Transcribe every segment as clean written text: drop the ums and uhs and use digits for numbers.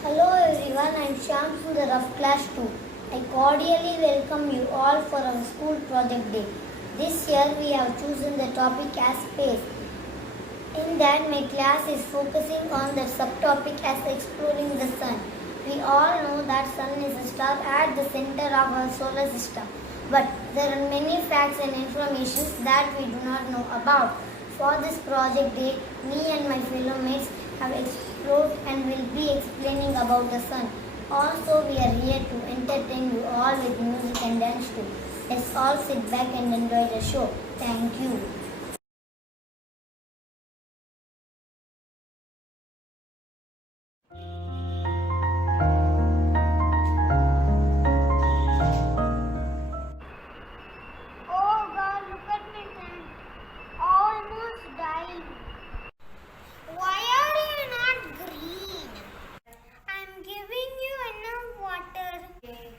Hello everyone, I am Shyam Sundar of Class 2. I cordially welcome you all for our school project day. This year we have chosen the topic as space. In that my class is focusing on the subtopic as exploring the sun. We all know that sun is a star at the center of our solar system. But there are many facts and information that we do not know about. For this project day, me and my fellow mates have explored and will be explaining about the sun. Also, we are here to entertain you all with music and dance too. Let's all sit back and enjoy the show. Thank you. Oh God, look at my hand. Almost dying. Why are you not green? I'm giving you enough water,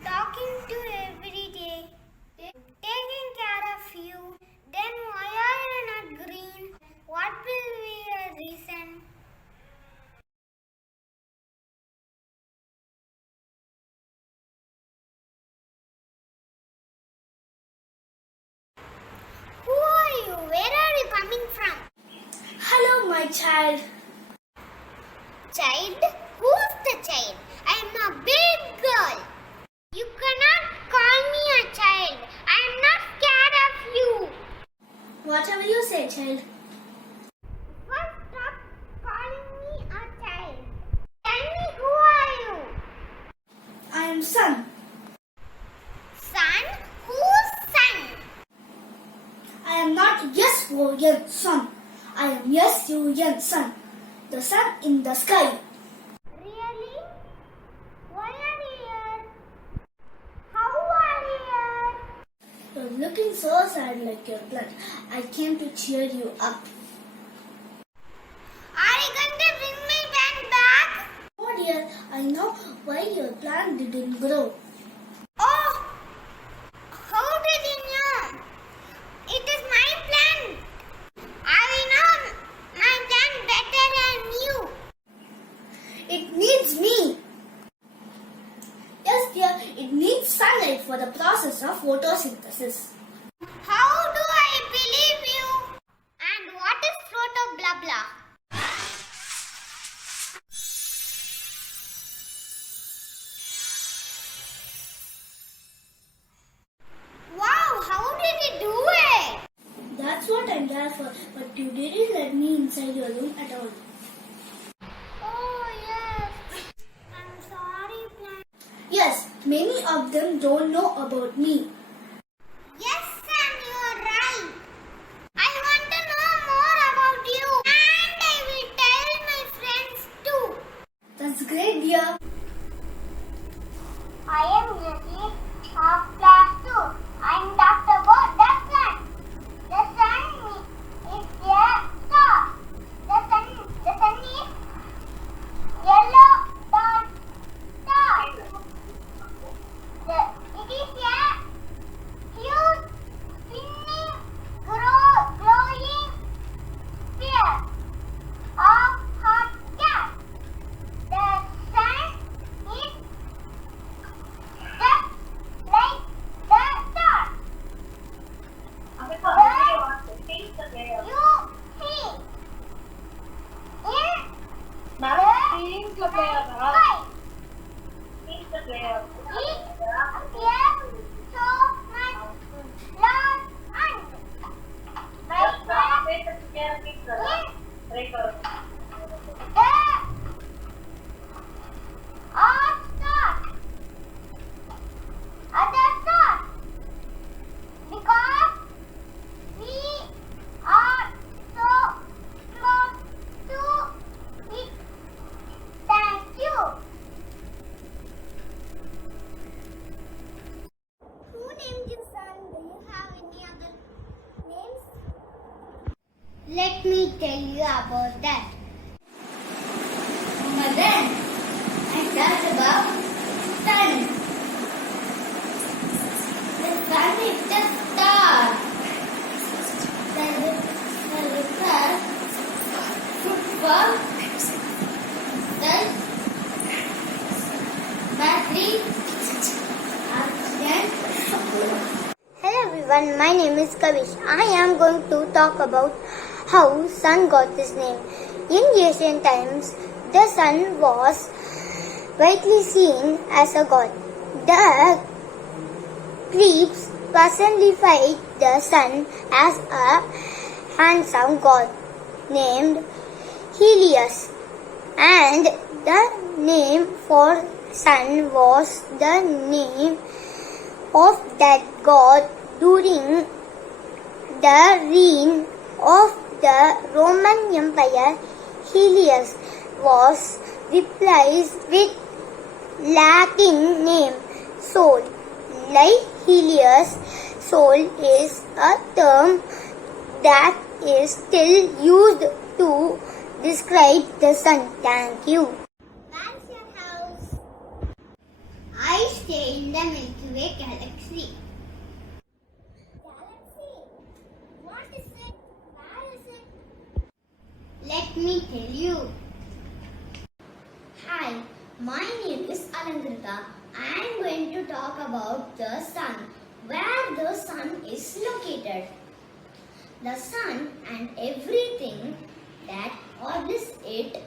talking to you every day, taking care of you. Then why are you not green? What will be a reason? Who are you? Where are you coming from? Hello, my child. Child? Who's the child? I'm a big girl. You cannot call me a child. I'm not scared of you. Whatever you say, child. First, stop calling me a child. Tell me, who are you? I am son. Son? Who's son? I am not S-O-N son. I am S-U-N son. The sun in the sky. Really? Why are you here? How are you here? You're looking so sad like your blood. I came to cheer you up. Are you going to bring my plant back? Oh dear, I know why your plant didn't grow. Oh! How did you know? It is my plant. I will know my plant better than you. It needs me. Yes, dear, it needs sunlight for the process of photosynthesis. How do I believe you? And what is photo blah blah? Wow, how did you do it? That's what I'm there for, but you didn't let me inside your room at all. Oh yes. I'm sorry, plant. Yes, many of them don't know about me. Yes, Sam, you're right. I want to know more about you. And I will tell my friends too. That's great, dear. I am Yati of class 2. I'm talked about the sun. The sun is a star. The sun is yellow dot star. It is a huge spinning glowing sphere of hot gas. The sun is just like the star. You see in the sky. It appears so much large and like in the are stars, other stars, because we are so close to it. Thank you. Who named you son? Do you have any other names? Let me tell you about that. Then I thought about sun. The sun is the star. The star should fall. Then everyone, my name is Kavish. I am going to talk about how sun got this name. In ancient times, the sun was widely seen as a god. The Greeks personified the sun as a handsome god named Helios, and the name for sun was the name of that god during the reign of the Roman Empire. Helios was replaced with Latin name Sol. Like Helios, Sol is a term that is still used to describe the sun. Thank you. Where's your house? I stay in the Milky Way galaxy. Galaxy? What is it? Where is it? Let me tell you. Hi, my name is Alankrita. I am going to talk about the sun, where the sun is located. The sun and everything that orbits it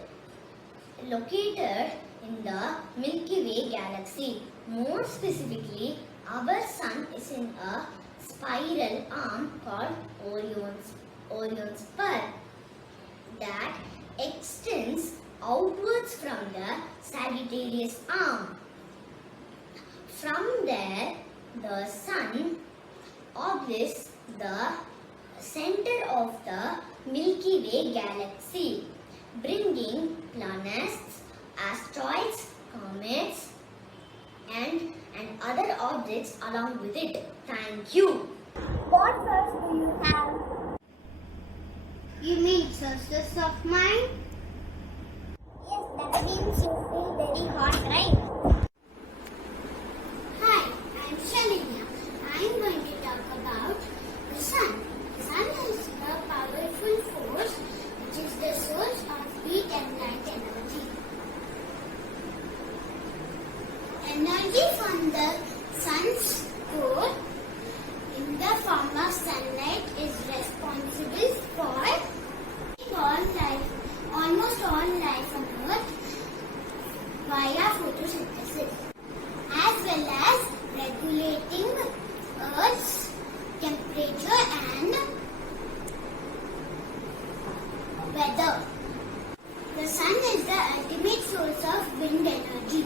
located in the Milky Way galaxy. More specifically, our sun is in a spiral arm called Orion's spur that extends outwards from the Sagittarius arm. From there, the sun orbits the center of the Milky Way galaxy, bringing planets, asteroids, comets, and other objects along with it. Thank you. What source do you have? You mean sources of mine? Yes, that means you feel very hot, right? Hi, I'm Shalini. I'm going to talk about the sun. The sun is a powerful force which is the source of heat and light energy. Energy from the sun's core in the form of sunlight is responsible for almost all life on earth via photosynthesis, as well as regulating Earth's temperature and weather. The sun is the ultimate source of wind energy.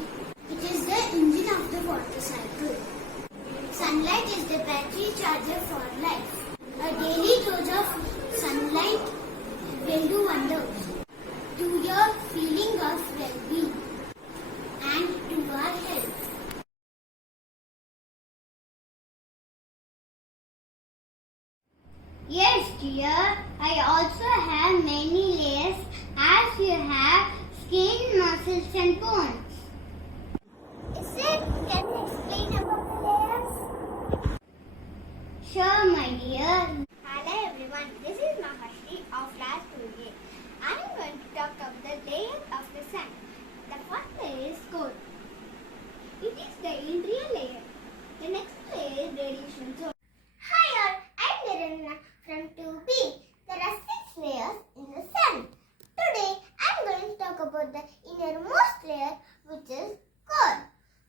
It is the engine of the water cycle. Sunlight is the battery charger for life. A daily dose of sunlight will do wonders to your feeling of well-being and to our health. Yes, dear. I also have many layers as you have skin, muscles and bones. Is it? Can you explain about the layers? Sure, my dear. Hello everyone, this is Mahashri of class 2A. I am going to talk about the layers of the sun. The first layer is core. It is the interior layer. The next layer is radiation zone. Hi all, I'm Nirana from 2B. There are 6 layers in the sun. Today, I'm going to talk about the innermost layer, which is core.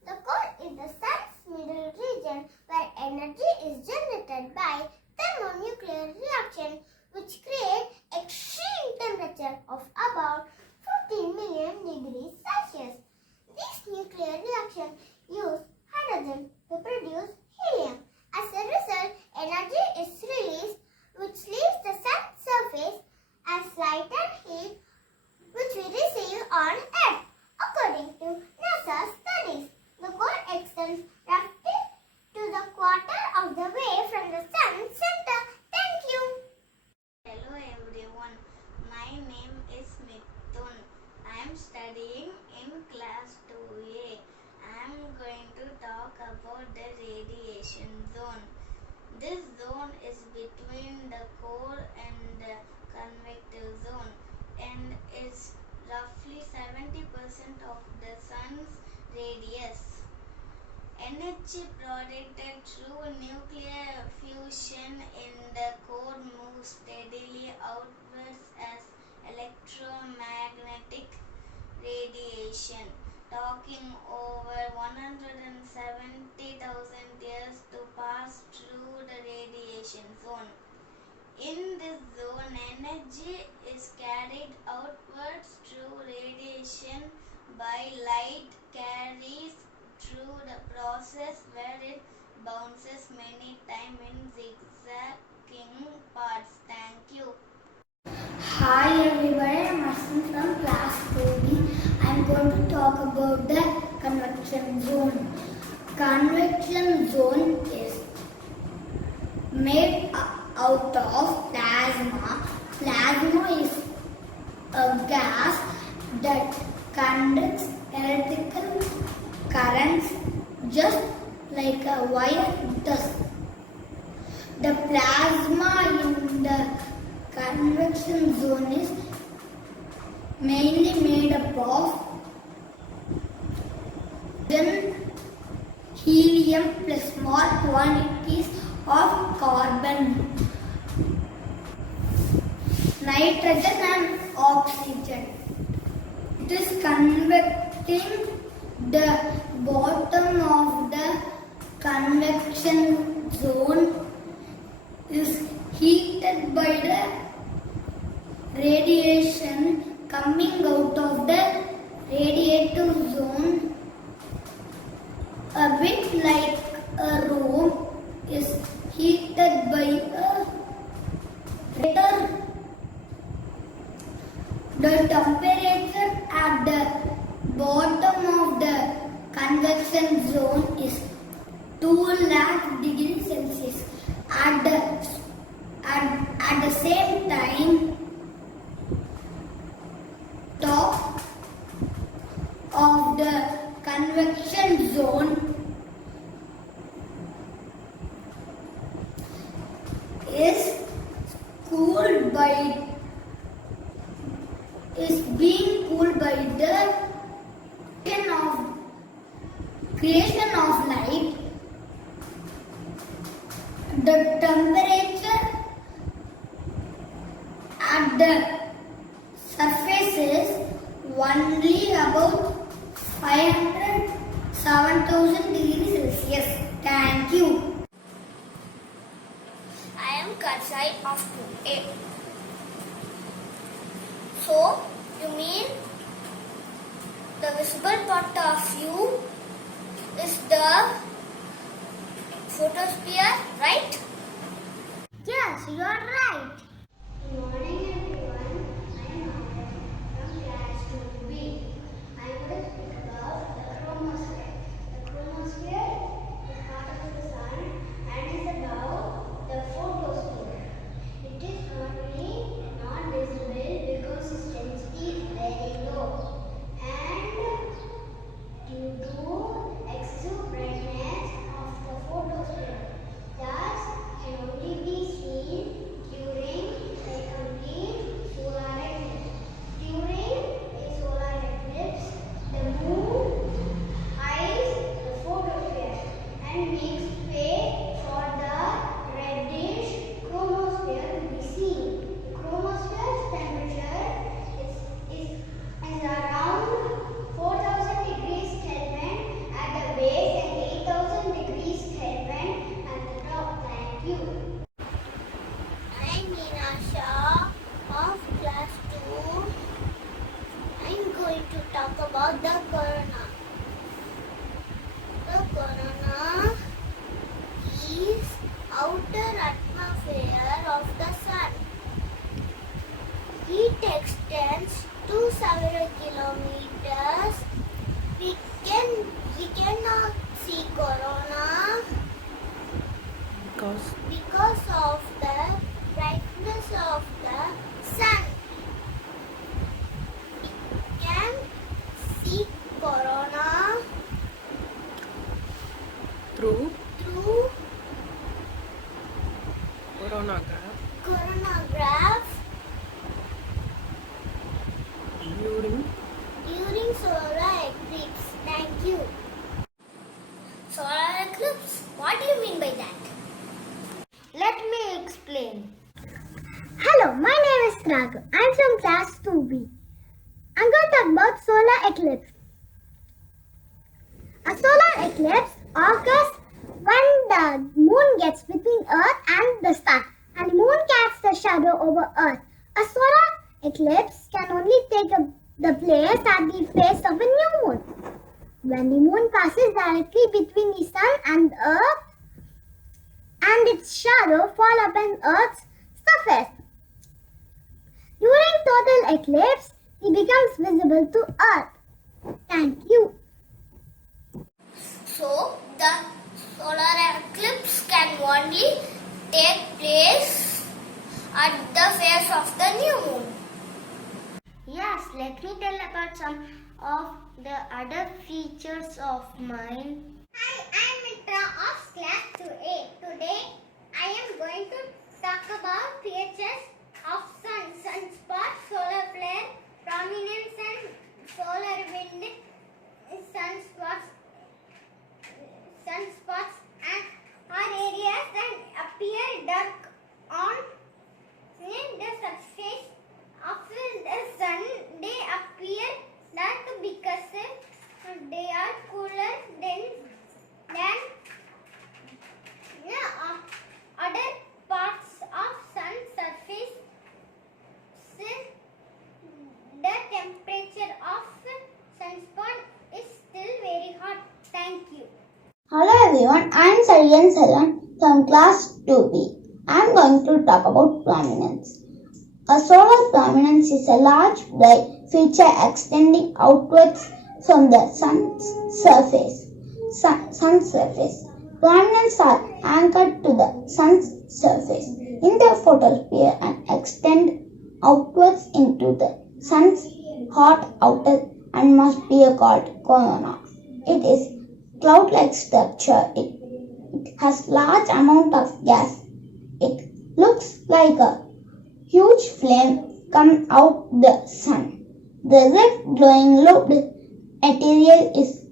The core is the sun's middle region where energy is generated by thermonuclear reaction, which create extreme temperature of about 14 million degrees Celsius. This nuclear reaction use hydrogen to produce helium. As a result, energy is released, which leaves the sun's surface as light and heat, which we receive on Earth. According to NASA studies, the core extends roughly to the quarter of the way from the sun's center. Thank you. Hello everyone, my name is Mithun. I am studying in class 2A. I am going to talk about the radiation zone. This zone is between the core and the convective zone and is roughly 70% of the sun's radius. Energy produced through nuclear fusion in the core moves steadily outwards as electromagnetic radiation, taking over 170,000 years to pass through the radiation zone. In this zone, energy is carried outwards through radiation by light carries through the process where it bounces many times in zigzagging paths. Thank you. Hi everybody, I'm Ashwin from class 2B. I'm going to talk about the convection zone. Convection zone is made out of plasma. Plasma is a gas that conducts electrical currents just like a wire does. The plasma in the convection zone is mainly made up of helium plus small quantities of carbon, nitrogen and oxygen. It is convecting the bottom of the convection zone is heated by the radiation coming out of the radiative zone, a bit like a room is heated by a radiator. The temperature at the bottom of the convection zone is 2 lakh degrees Celsius. At the same time, top of the convection zone is being cooled by the creation of light. The temperature at the surface is only about 507,000 degrees Celsius. Thank you. I am Karsai of 2A. So, you mean the visible part of you is the photosphere, right? Yes, you are right. Good morning everyone. I am Aya from class 2B. I am going to speak about the chromosphere. The chromosphere is part of the sun and is above the photosphere. It is normally not visible because its density is very low and due to excessive brightness of the photosphere. Thus, can only be seen during a complete solar eclipse. During a solar eclipse, the moon hides the photosphere and makes way for the reddish chromosphere to be seen. The chromosphere's temperature is around 4,000 degrees Kelvin at the base and 8,000 degrees Kelvin at the top. Thank you. I'm Meenasha of class 2. I'm going to talk about the corona. The corona is outer atmosphere of the sun. It extends to several kilometers. We cannot see corona because of the brightness of the sun. We can see corona through coronagraph coronagraph during during solar eclipse. Thank you. Solar eclipse occurs when the moon gets between Earth and the sun, and the moon casts a shadow over Earth. A solar eclipse can only take the place at the face of a new moon. When the moon passes directly between the sun and Earth, and its shadow fall upon Earth's surface. During total eclipse, it becomes visible to Earth. Thank you. So, the solar eclipse can only take place at the face of the new moon. Yes, let me tell about some of the other features of mine. Hi, I'm Mitra of class 2A. Today, I am going to talk about features of sun, sunspot, solar flare, prominence and solar wind, sunspots and are areas that appear dark on the surface of the sun. They appear dark because they are cooler than other parts of sun surface. The temperature of sunspot is still very hot. Thank you. Hello everyone, I am Saryan Salan from class 2B. I am going to talk about prominence. A solar prominence is a large bright feature extending outwards from the sun's surface. Prominences are anchored to the sun's surface in the photosphere and extend outwards into the sun's hot outer atmosphere called corona. It is cloud-like structure. It has large amount of gas. It looks like a huge flame come out the sun. The red glowing lobed material is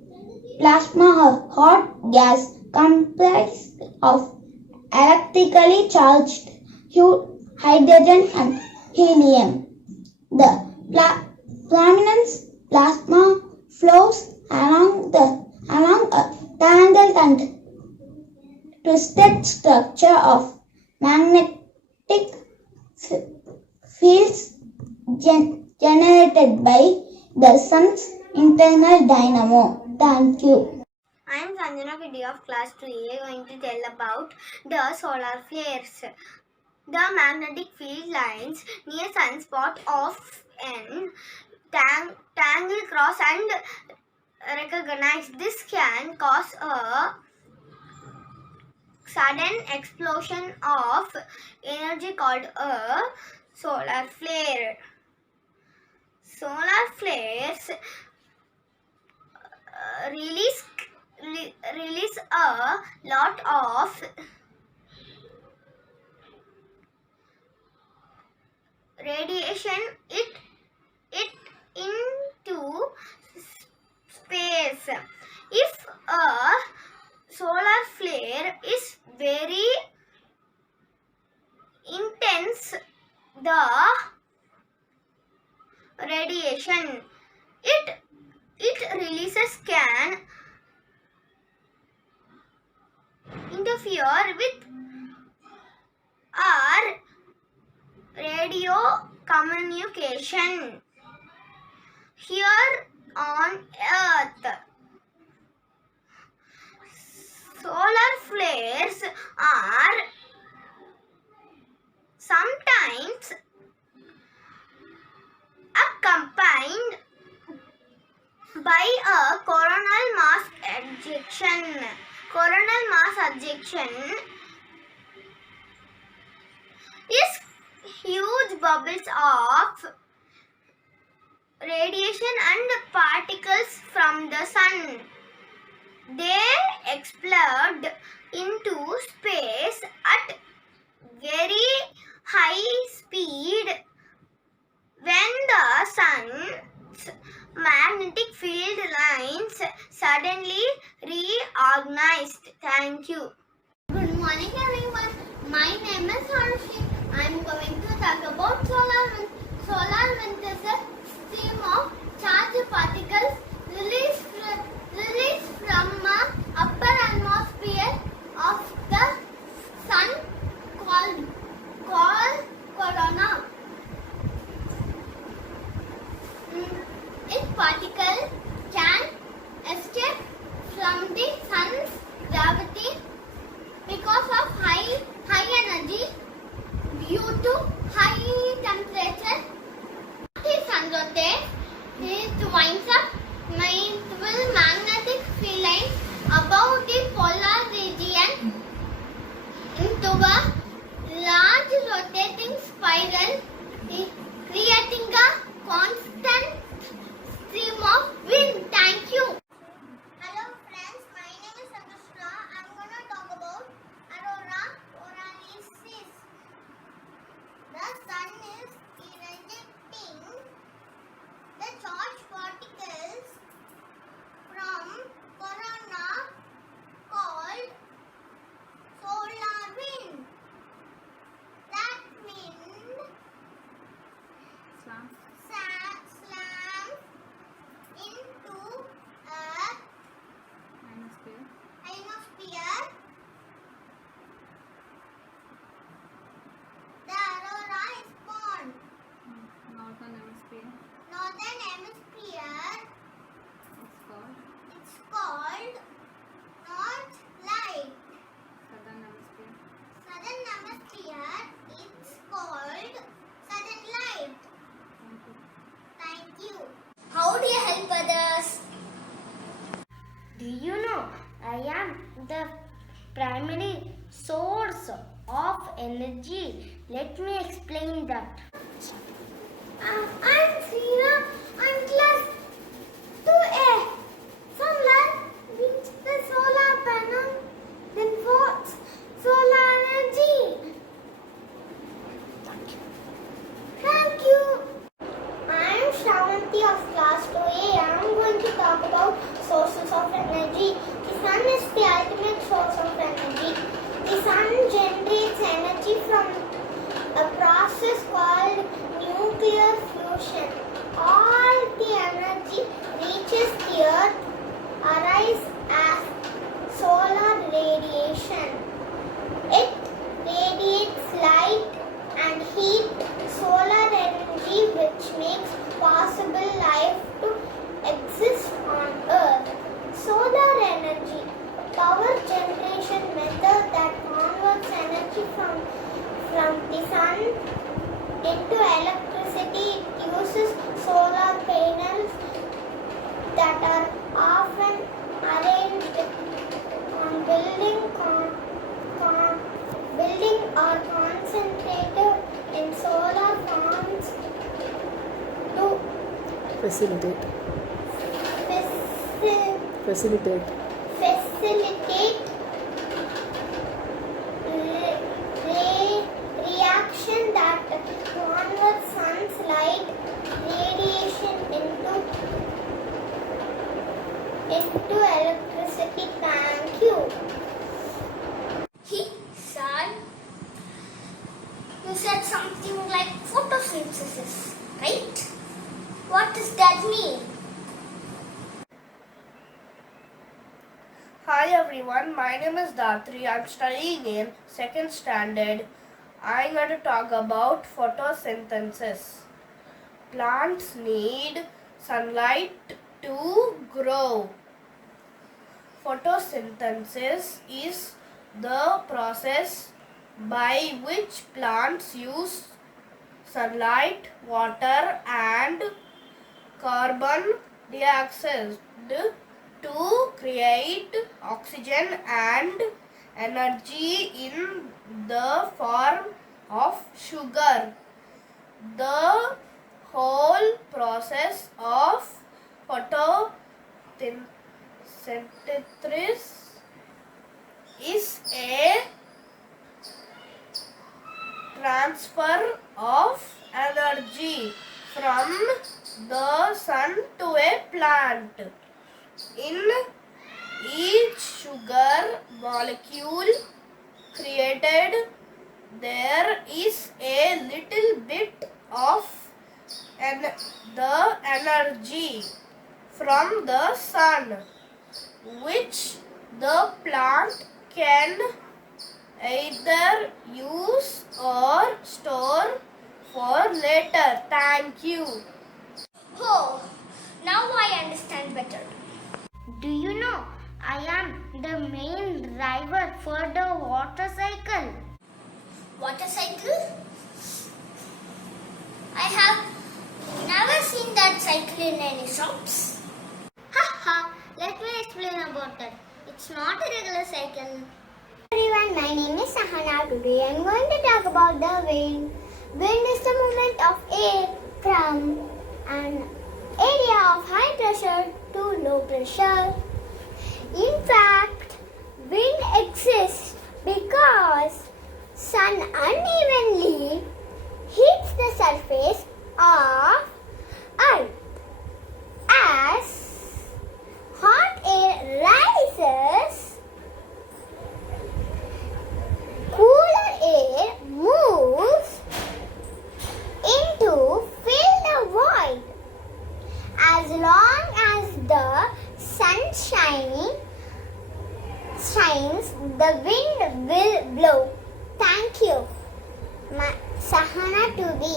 plasma or hot gas comprised of electrically charged hydrogen and helium. The prominence plasma flows along a tangled and twisted structure of magnetic fields generated by the sun's internal dynamo. Thank you. I am Sanjana Kiddy of class 3A going to tell about the solar flares. The magnetic field lines near sunspot of an tangle cross and recognize. This can cause a sudden explosion of energy called a solar flare. Solar flares release a lot of radiation into space. If a solar flare is very intense, the radiation it releases can interfere with our radio communication here on Earth. Solar flares are sometimes accompanied by a coronal mass ejection. Coronal mass ejection is huge bubbles of radiation and particles from the sun. They explode into space at very high speed when the sun's magnetic field lines suddenly reorganized. Thank you. Good morning everyone. My name is Harshi. I am going to talk about solar wind. Solar wind is a stream of charged particles released from from the sun's gravity because of high energy due to high temperature. The sun rotates, it winds up multiple magnetic field lines above the polar region into a large rotating spiral, creating a constant stream of wind. Thank you. Hello friends, my name is Anushka. I'm going to talk about aurora borealis. The sun is ejecting the charged particles from corona called solar wind. That wind slams into a ionosphere. The aurora is formed. Northern hemisphere. It's called north light. Southern hemisphere. It's called southern light. Thank you. How do you help others? Do you know I am the primary source of energy? Let me explain that. I'm Srina. I'm class 2A. Sunlight reaches the solar panel, then forms solar energy. Thank you. I'm Shravanti of class 2A. I'm going to talk about sources of energy. The sun is the ultimate source of energy. The sun generates energy from a process called nuclear fusion. All the energy reaches the earth arise as solar radiation. It radiates light and heat, solar energy, which makes possible life to exist on earth. Solar energy, a power generation method that converts energy from the sun into electricity. It uses solar panels that are often arranged on building or concentrated in solar farms to Facilitate. facilitate reaction that converts sun's light radiation into electricity. Thank you. Son, you said something like photosynthesis, right? What does that mean? Hi everyone, my name is Datri. I'm studying in 2nd standard. I'm going to talk about photosynthesis. Plants need sunlight to grow. Photosynthesis is the process by which plants use sunlight, water and carbon dioxide to create oxygen and energy in the form of sugar. The whole process of photosynthesis is a transfer of energy from the sun to a plant. In each sugar molecule created, there is a little bit of the energy from the sun, which the plant can either use or store for later. Thank you. Oh, now I understand better. Do you know I am the main driver for the water cycle. Water cycle? I have never seen that cycle in any shops. Haha, let me explain about that. It's not a regular cycle. Everyone, my name is Sahana. Today I am going to talk about the wind. Wind is the movement of air from an area of high pressure to low pressure. In fact, wind exists because sun unevenly hits the surface of Earth. As hot air rises, cooler air moves in to fill the void. As long as the sun shines, the wind will blow. Thank you. Sahana to be.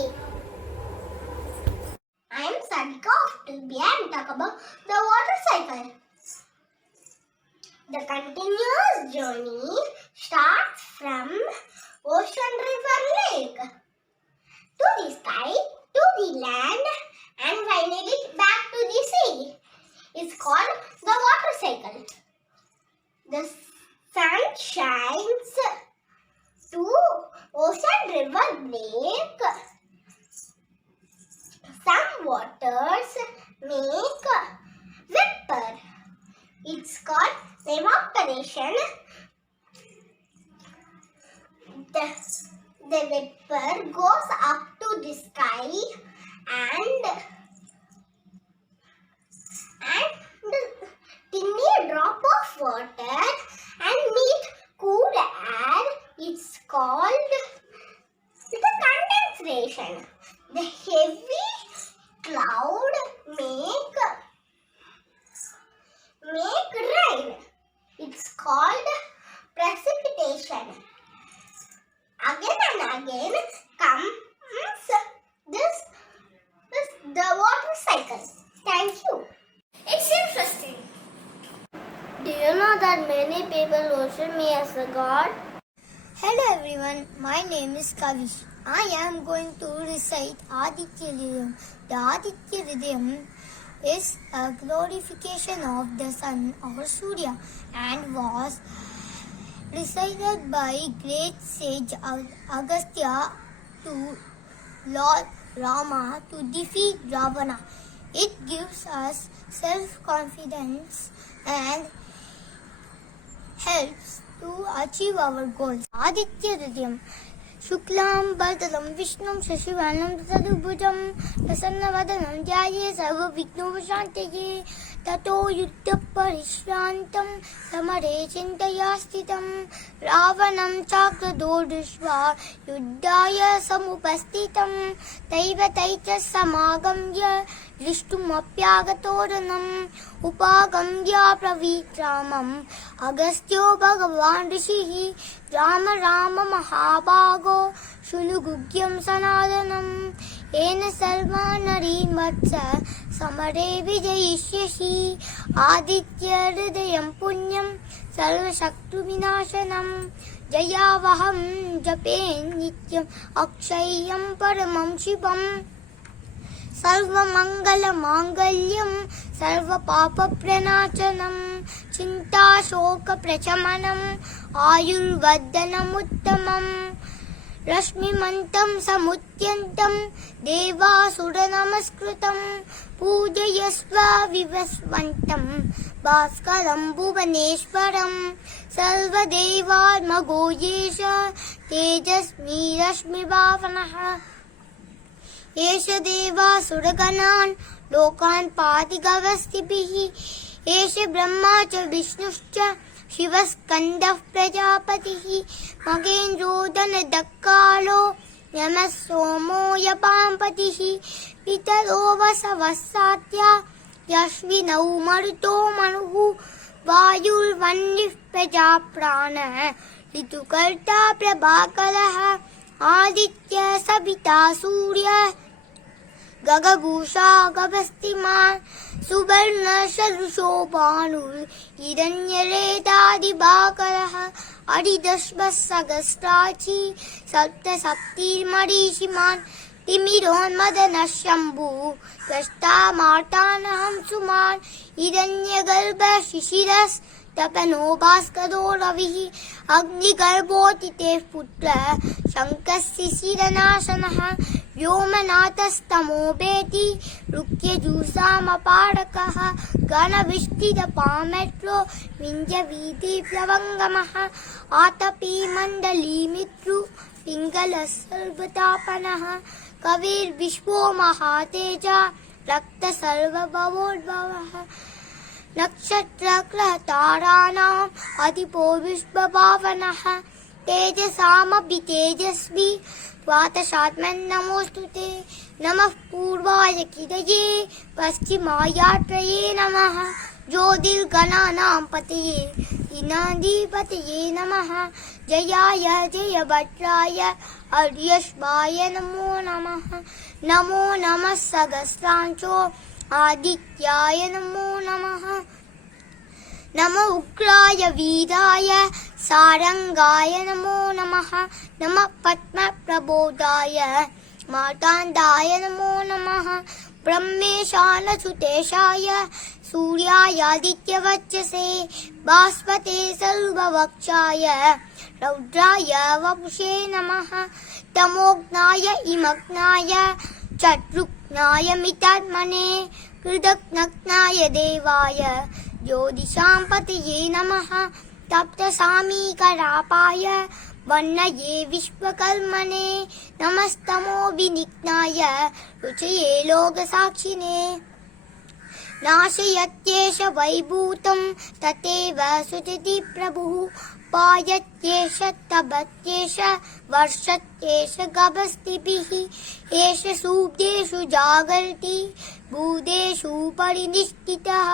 I am Sadhika of 2B and talk about the water cycle. The continuous journey starts from ocean, river, lake to the sky, to the land, and finally back to the sea. It's called the water cycle. The sun shines to ocean, river, lake. Some waters make vapor. It's called evaporation. The vapor goes up to the sky and tiny drop of water and meet cool air. It's called the condensation. The heavy cloud make rain. It's called precipitation. Again and again comes the water cycle. Thank you. It's interesting. Do you know that many people worship me as a god? Hello everyone, my name is Kavish. I am going to recite Aditya Hridayam. The Aditya Hridayam is a glorification of the sun or Surya and was recited by great sage Agastya to Lord Rama to defeat Ravana. It gives us self-confidence and helps to achieve our goals. Aditya Hridayam. Shuklam Bhadram Vishnum Shashivanam Sadubhujam Prasanna Jaya Sarva Vighnopashantaye Tato Yuddha Parishrantam Samare Chintaya Sthitam Ravanam Chakradodishva Yuddhaya Samupastitam Taiva Taicha Samagamya Drishtumapyagatoranam Upagamya Pravitramam Agastyo Bhagavan Rishihi Rama Rama Mahabhago Shulugugyam Sanadanam Ena Sarvanari Matsa Samare Vijayisyashi Aditya Hridayam Punyam Sarva Shaktu Vinashanam Jayavaham Japen Nityam Akshayam Paramam Shivam Sarva Mangala Mangalyam Sarva Papa Pranachanam Chinta Shoka Prachamanam Ayurvaddanam Uttamam Rashmi Mantam Samutyantam Deva Sura Namaskrutam Pujayasva Vivasvantam Bhaskaram Bhuvaneshwaram Salva Deva Magoyesha Tejasmi Rashmi Bhavanaha Esha Deva Suraganan Lokan Patigavastipihi Esha Brahma Cha Vishnuscha Shivaskandav Prajapatihi Magendrodana Dakkalo Yamasomo Yapampatihi Pitaro Vasavasatya Yashvinau Maruto Manuhu Vayul Vandif Prajaprana Ritukarta Prabhakaraha Aditya Sabita Surya गगभूषा गभस्तिमान् सुवर्णसदृशो भानुर्हिरण्यरेतादिवाकरः अरिदश्वसहस्राची सप्तसप्तिर्मरीषिमान् तिमिरोन्मदनशम्भु दष्टामार्तानहं सुमान् हिरण्यगर्भशिशिरस्तपनो भास्करो रविः अग्निगर्भोऽतितेः पुत्रः शङ्खशिशिरनाशनः व्योमनाथस्तमो वेति रुक्यजूषामपारकः घनविष्टितपामेट्रो विञ्जवीतिप्लवङ्गमः आतपी मण्डलीमित्रु पिङ्गलसर्वतापनः कविर्विश्वो महातेजा रक्तसर्वभवोद्भवः नक्षत्रग्रहताराणाम् अधिपो विश्वभावनः तेजसामपि तेजस्वी त्वातशात्मन्नमोऽस्तु ते नमः पूर्वाय किरये पश्चिमायात्रये नमः ज्योतिर्गणानां पतये दीनाधिपतये नमः जयाय जयभद्राय अर्यश्वाय नमो नमः नमो नमः सहस्रांशो आदित्याय नमो नमः नमो उग्राय वीराय सारंगाय नमो नमः नमः पद्मप्रबोधाय मार्ताण्डाय नमो नमः ब्रह्मेशानसुतेशाय सूर्यायादित्यवचसे भास्वते सर्ववक्षाय रौद्राय वपुषे नमः तमोघ्नाय इमग्नाय चतुर्घ्नाय मितात्मने कृतघ्नाय देवाय ज्योतिषां पतये नमः तप्तसामीकरापाय वर्णये विश्वकर्मणे नमस्तमो विनिघ्नाय रुचये लोकसाक्षिणे नाशयत्येष वैभूतं तथैव सुचति प्रभुः पायत्येष तपत्येष वर्षत्येष गभस्तिभिः एष सूक्तेषु जागर्ति भूतेषु परिनिष्ठितः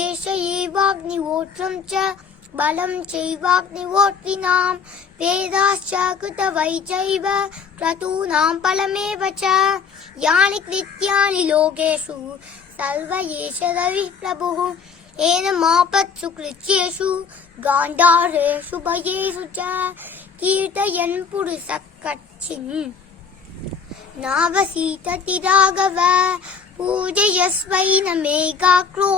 एष एवाग्निहोत्रं च बलं चैवाग्निहोत्रिणां वेदाश्च कृतवै चैव क्रतूनां फलमेव च यानि कृत्यानि लोकेषु सर्व एष रविः प्रभुः येन मापत्सु कृत्येषु गान्धारेषु भयेषु च कीर्तयन् पुरुषः कच्छिन् नावसीतति राघव पूजयस्वैनमेकाग्रो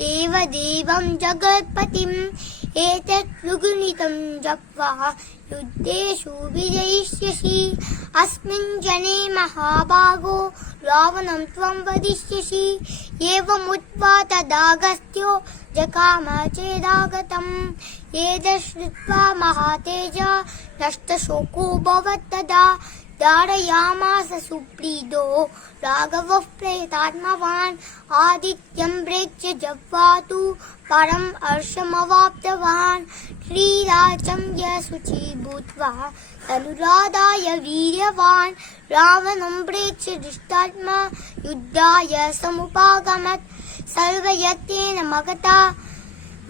देवदेवं जगत्पतिम् एतत् सुगुणितं जप्त्वा युद्धेषु विजयिष्यसि अस्मिन् जने महाभागो रावणं त्वं वदिष्यसि एवमुक्त्वा तदागस्त्यो जगाम चेदागतम् एतच्छ्रुत्वा महातेजा नष्टशोकोऽभवत् तदा धारयामास सुप्रीतो राघवः प्रेतात्मवान् आदित्यं प्रेक्ष्य जप्त्वा तु परम् हर्षमवाप्तवान् श्रीराजं यशुचि भूत्वा तनुराधाय वीर्यवान् रावणं प्रेक्ष्य दृष्टात्मा युद्धाय समुपागमत् सर्वयत्नेन मगता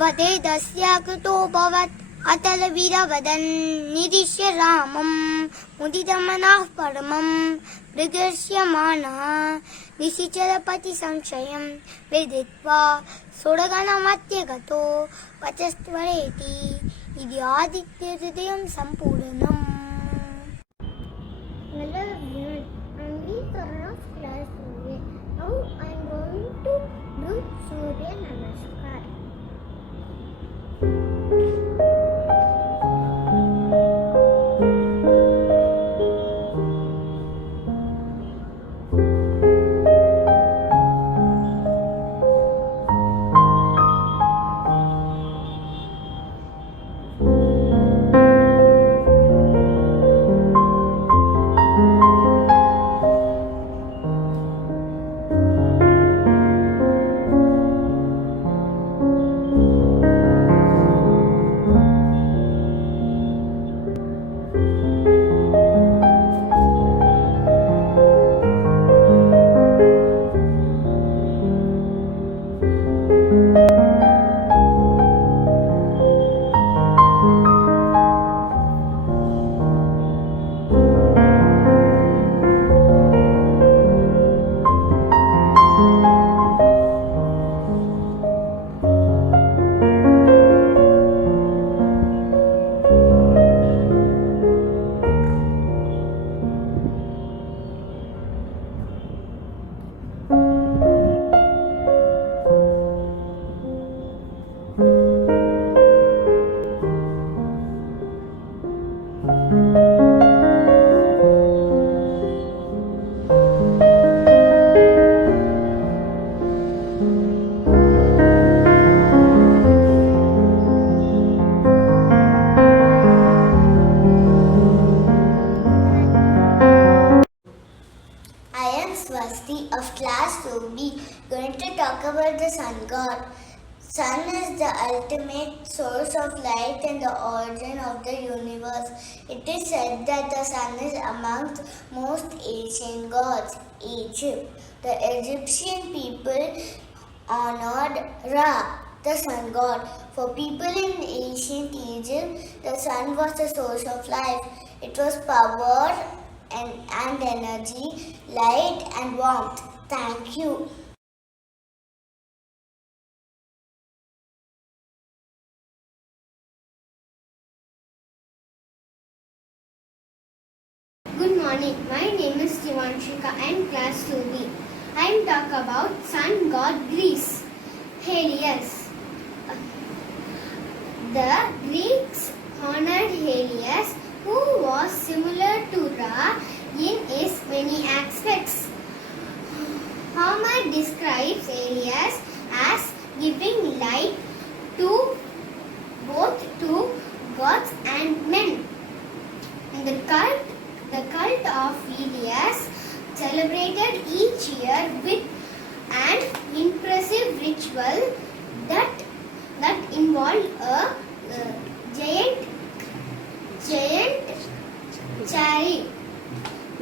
वधेदस्य कृतोऽभवत् अतलवीरवदन् निरीक्ष्य रामं मुदितमनः परमं मृगर्ष्यमाणः निशिचरपति संशयं विदित्वा सोडगणमत्यगतो वचस्त्वरेति इति आदित्यहृदयं सम्पूर्णम्. Hello everyone, I'm Vitra of class 2A. Now I'm going to do Surya Namaskar. God. Sun is the ultimate source of light and the origin of the universe. It is said that the sun is amongst most ancient gods. Egypt. The Egyptian people honored Ra, the sun god. For people in ancient Egypt, the sun was the source of life. It was power and energy, light and warmth. Thank you. Good morning. My name is Shivanshika. I am class 2B. I am talk about sun god Greece, Helios. The Greeks honored Helios, who was similar to Ra in his many aspects. Homer describes Helios as giving light to both to gods and men. The cult of Helios celebrated each year with an impressive ritual that involved a giant chariot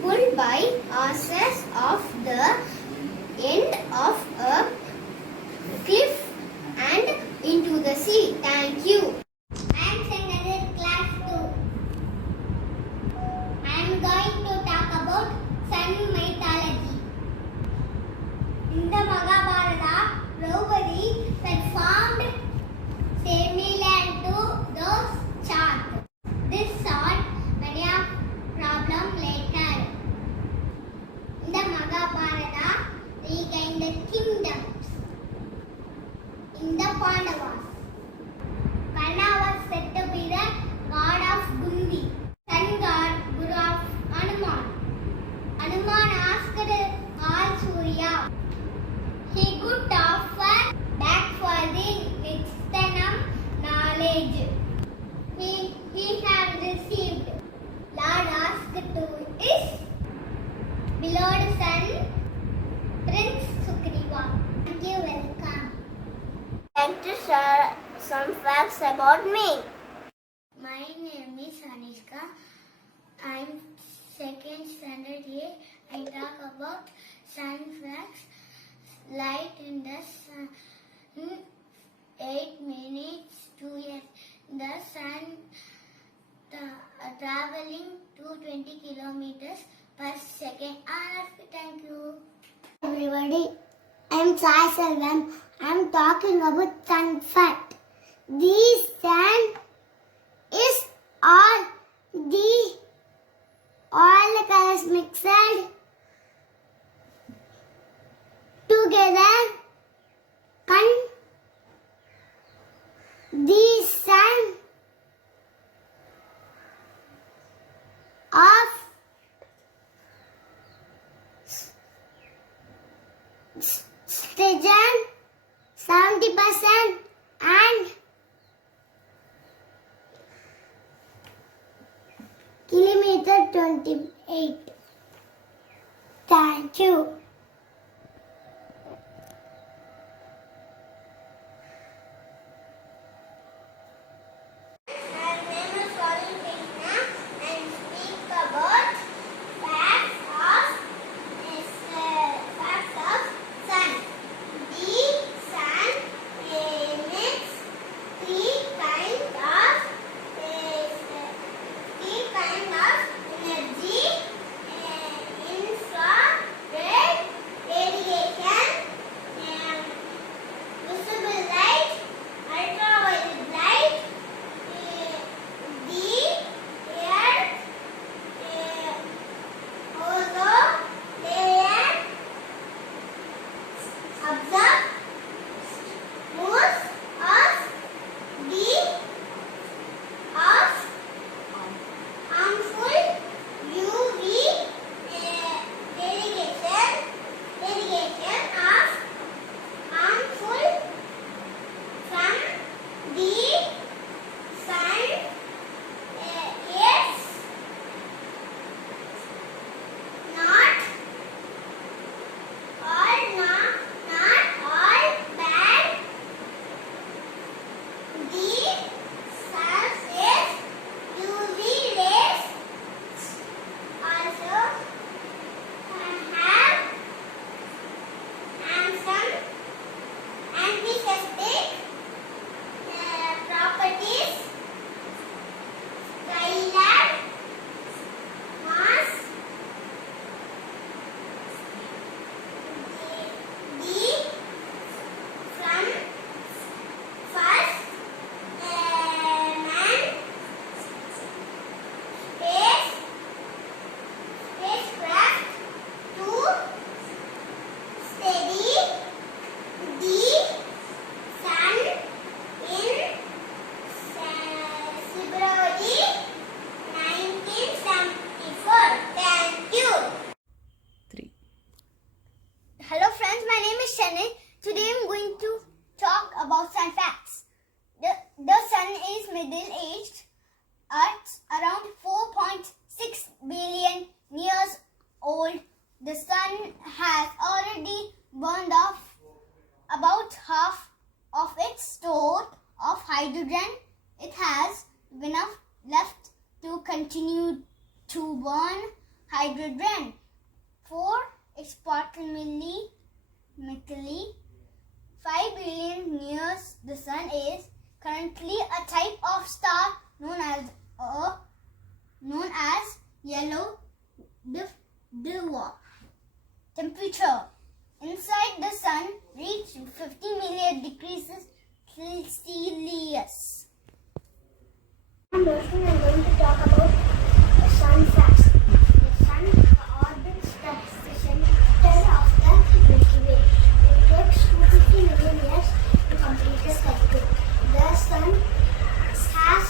pulled by horses off the end of a cliff and into the sea. Thank you. I am Senador Class 2. I am going to talk about sun mythology. In the Mahabharata, Draupadi performed similar to those chants. This solved many problem later. In the Mahabharata, regained the kingdoms. In the Pandavas, Karna was said to be the god of Gundi, sun god, guru of Hanuman. Hanuman asked all Surya he could offer back for the wisdom knowledge he had received. Lord asked to his beloved son, Prince Sugriva. Thank you, welcome. Like to share some facts about me. My name is Anishka. I am second standard A. I talk about sun facts. Light in the sun 8 minutes to years. The sun traveling 220 kilometers per second. Thank you. Everybody, I am Sai Selvam. I am talking about sun fact. The sun is all the colors mixed together. The sun of station 70% and kilometer 28. Thank you. Observe, moves, us, the is middle-aged. Earth's around 4.6 billion years old. The sun has already burned off about half of its store of hydrogen. It has enough left to continue to burn hydrogen for approximately 5 billion years. The sun is currently a type of star known as yellow dwarf. Temperature inside the sun reached 50 million degrees Celsius. I'm Roshan. I'm going to talk about the sun facts. The sun orbits the center of the Milky Way. It takes 250 million years to complete the cycle. The sun has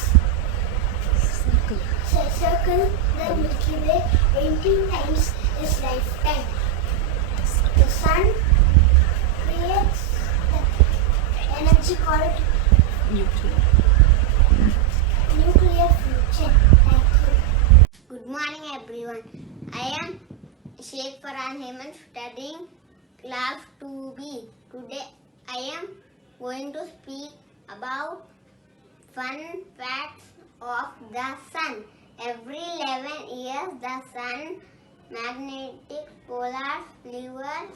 circled the Milky Way 18 times its lifetime. The sun creates the energy called nuclear fusion. Thank you. Good morning everyone. I am Sheikh Farhan Hemant studying class 2B. Today I am going to speak about fun facts of the sun. Every 11 years the sun magnetic polar lever,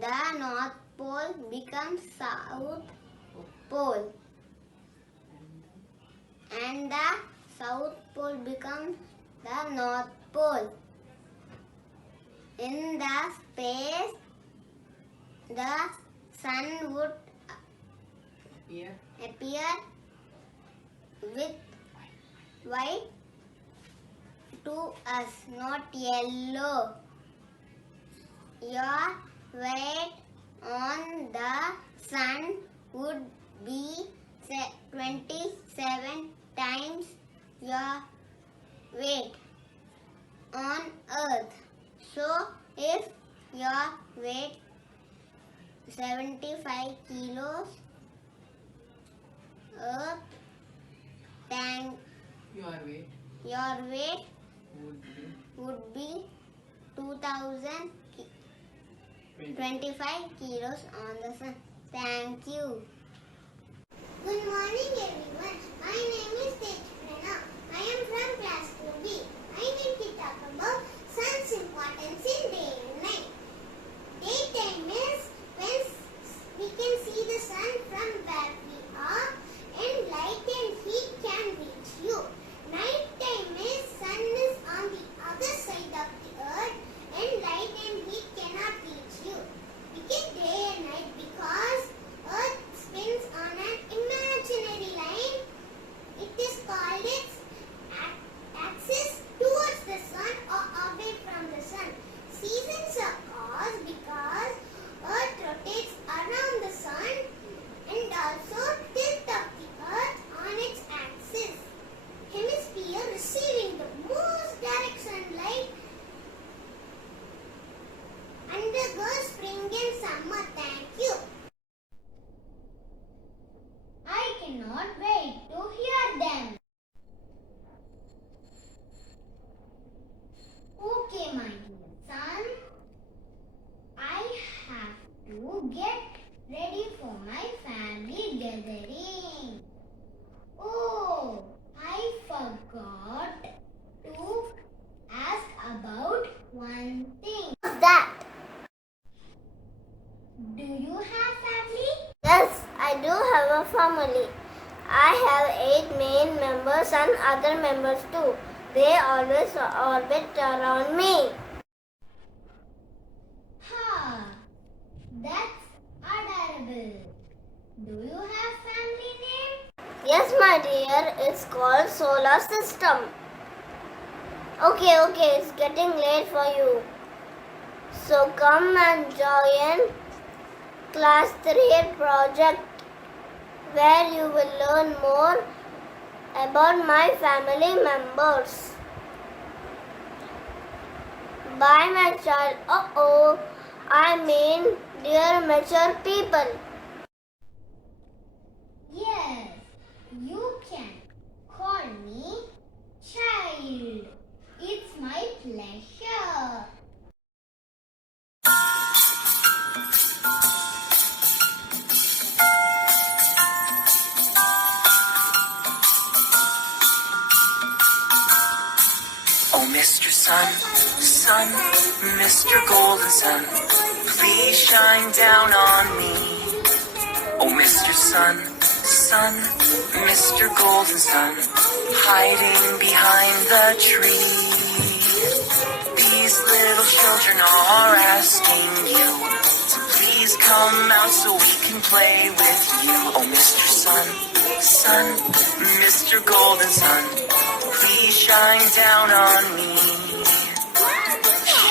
the North Pole becomes South Pole and the South Pole becomes the North Pole. In the space, the sun would appear with white to us, not yellow. Your weight on the sun would be 27 times your weight on earth. So if your weight 75 kilos, earth tank your weight would be 2025 kilos on the sun. Thank you. Good morning everyone. My name is Tejprana. I am from class 2B. I am going to talk about sun's importance in day and night. Daytime is when we can see the sun from where we are and light and heat can reach you. Night time is sun is on the other side of the earth and light and heat cannot reach you. We get day and night because earth spins on an imaginary line. It is called its axis towards the sun or away from the sun. Seasons are caused because earth rotates around the sun and also tilt of the earth on its axis. Hemisphere receiving the most direct sunlight undergoes spring and summer. Thank you. I cannot wait to hear them. Okay, my dear son, I have to get ready for my family gathering. Oh, I forgot to ask about one thing. What's that? Do you have family? Yes, I do have a family. I have 8 main members and other members too. They always orbit around me. Ha! That's adorable. Do you have family name? Yes, my dear, it's called solar system. Okay, it's getting late for you. So come and join class 3 project where you will learn more about my family members. Bye, my child. I mean, dear mature people. Yes, you Mr. Sun, Sun, Mr. Golden Sun, please shine down on me. Oh, Mr. Sun, Sun, Mr. Golden Sun, hiding behind the tree. These little children are asking you to please come out so we can play with you. Oh, Mr. Sun, Sun, Mr. Golden Sun, please shine down on me.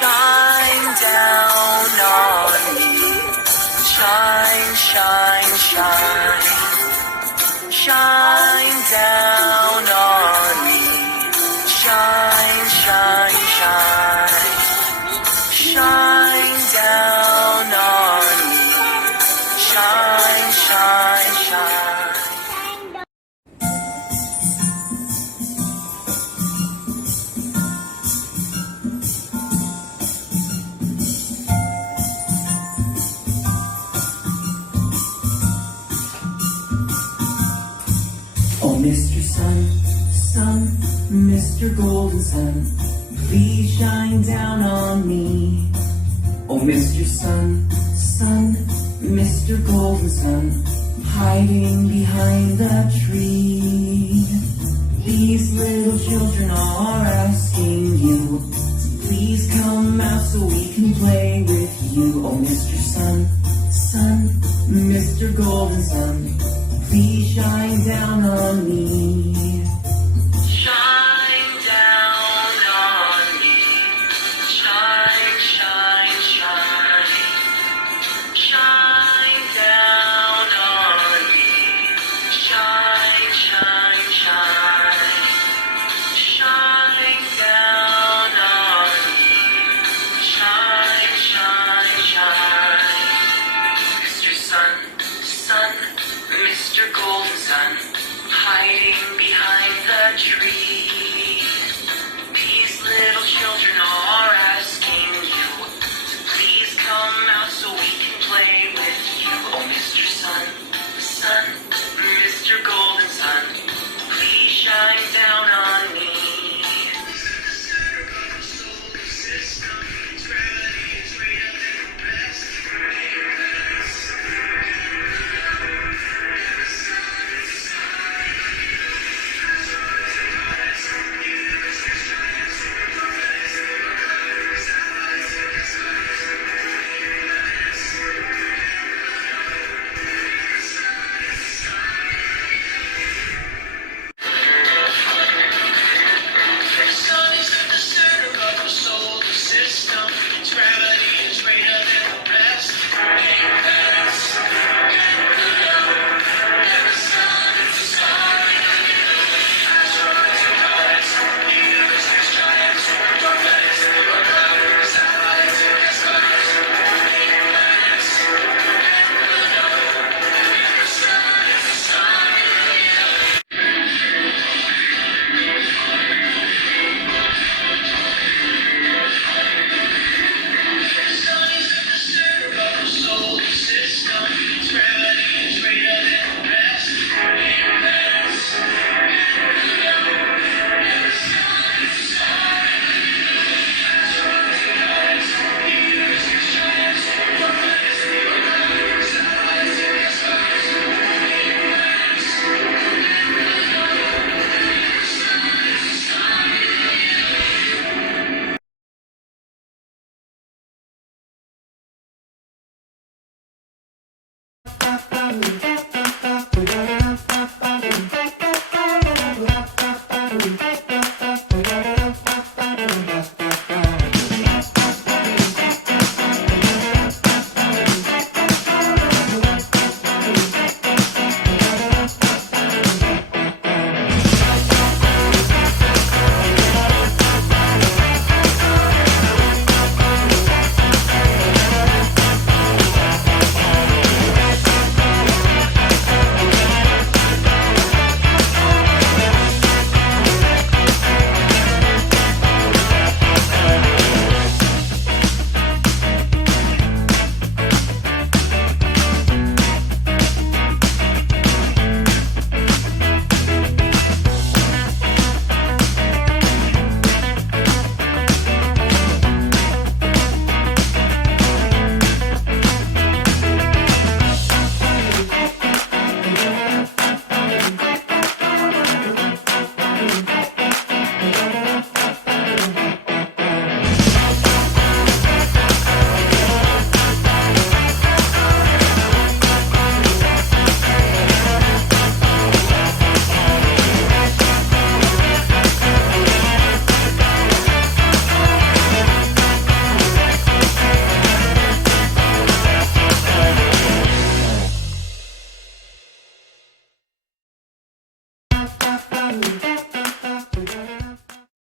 Shine down on me. Shine, shine, shine. Shine down on me. Shine, shine, shine. Shine down on me. Shine, shine, shine. Oh, Mr. Sun, Sun, Mr. Golden Sun, please shine down on me. Oh, Mr. Sun, Sun, Mr. Golden Sun, hiding behind the tree. These little children are asking you to please come out so we can play with you. Oh, Mr. Sun, Sun, Mr. Golden Sun, please shine down on me. Shine down on me. Shine, shine, shine. Shine down on me. Shine, shine, shine. Shine down on me. Shine, shine, shine. Mr. Sun, Sun, Mr. Golden Sun, hiding behind the tree.